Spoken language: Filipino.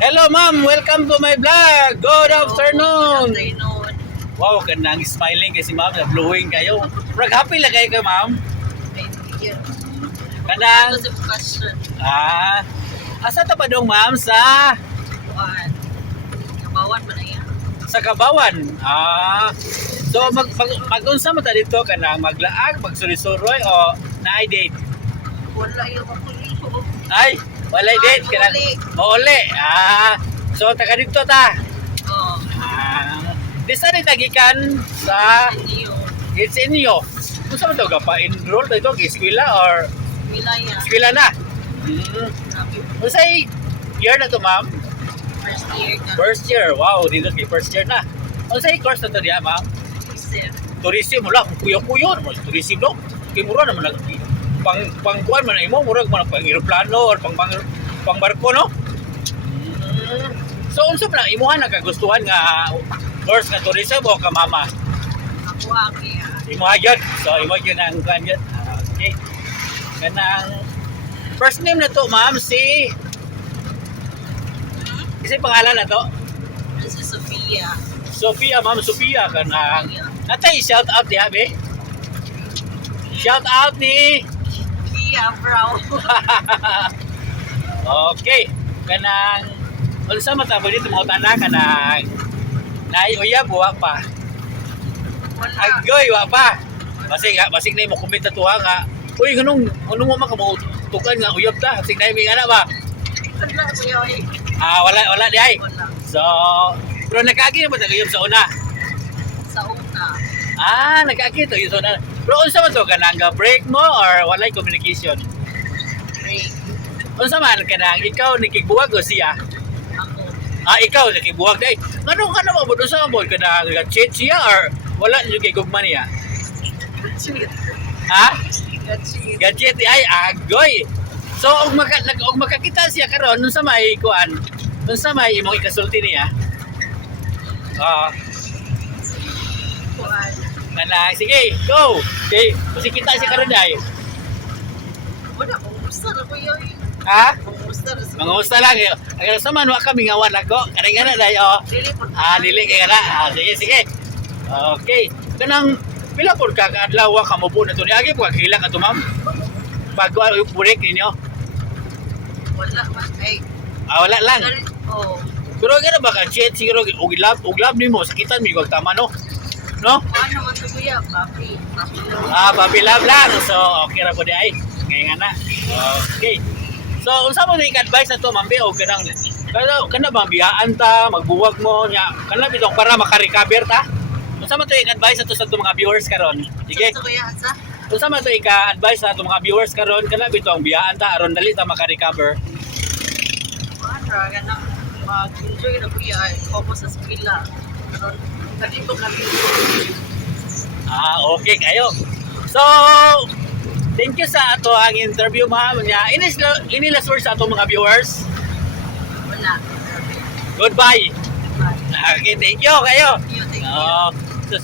Hello ma'am, welcome to my vlog. Good afternoon. Good afternoon. Wow, kanang smiling kasi ma'am, blowing kayo. Prag happy lang kayo ma'am. Thank you. Kanang Ito sa question. asa ta pa dong ma'am sa Kuan. Kabawan mo na yan. sa Kabawan. So mag-unsa mo ta dito kanang maglaag, magsulisuroy o naay date? Wala yung makuliho. Ay, walay date kanang Mauli. mauli. So taga dito ta. Oo. Di sa rin tagikan sa Hindi yun. It's inyo. Kung saan ito ka pa-enroll na ito? Eskwela or Wilaya. eskwela na? Grabe. Kung sa'y year na ito ma'am? First year na. First year. Wow, dito kay first year na. Kung sa'y course na ito diya ma'am? Sir. Tourism mo lang. Kuyo-kuyo naman. Tourism lang. Kaya mura naman lang. Pang-kuhan man na imo. Mura man pang aeroplano or pang barko no? So, unsa pa lang imuhan na kagustuhan nga course nga tourism o kamama? Ako aki. Imuha yun. So, imuha yun ang kuhan yun. Okay. Ganang first name na to, ma'am, si pangalan na to? This is Sophia. Sophia, ma'am, Sophia. Ganang natay, shout out niya, be. Shout out ni Kia Brown. okay. Ganang unsa matabo dito mga tanan kanang naiuyab wa pa. Wala. Agoy wa pa. Basig na mo comment to nga. Uy, ganung mo makamo tukan nga uyab ta. Basig na mi ana ba? Wala ko yun. Wala di ay. Wala. So, pero nagkaagi na ba uyab sa una? Sa una. Nagkaagi to yun sa una. Pero unsa man to kanang break mo or walay communication? Break. Unsa man kanang ikaw nikigbuwag o siya? Ako. Ikaw nakibuwag dai. Ngano ka na mabud sa mo kanang chat siya or wala niyo kay gugma niya? Gadget. Gadget. Gadget ay agoy. So og makakita siya karon unsa may kuan? Unsa may imong ikasulti niya? Kuan. Kanang sige, go. Okay, kita siya karon dai. Wala ko gusto na ko yun. Ha? Gusto na sa Mangusta lang yo. Aga sa man wa kami ngawan ako. Kanang ana dai dili po. dili kay kana. Sige. Okay. Kanang pila pud ka adlaw ka mo po na to. Agi po kakila ka to ma'am. Bago yung break ninyo. Wala man. Ay. Wala lang. Oh. Pero gana ba ka chat siguro ug lab nimo sakitan mi kag tama no? No? Ano man ito kuya? Papi. Papi lab lang. So okay ra po di ay. Ngay nga na. Okay. So unsa mo ni advice na to ma'am o kanang kana ba biyaan ta magbuwag mo nya kana bitong para maka-recover ta? Unsa man to advice na to sa mga viewers karon? Sige. Ito kuya sa? Unsa man to advice sa mga viewers karon kana bitong biyaan ta aron dali ta maka-recover? Ano ganang mag-enjoy na kuya ay focus sa skilla. Karon kadito kami. Okay kayo. So, thank you sa ato ang interview ma'am nya. Ini last words sa ato mga viewers. Wala. Goodbye. Bye. Okay, thank you kayo. Thank you. So,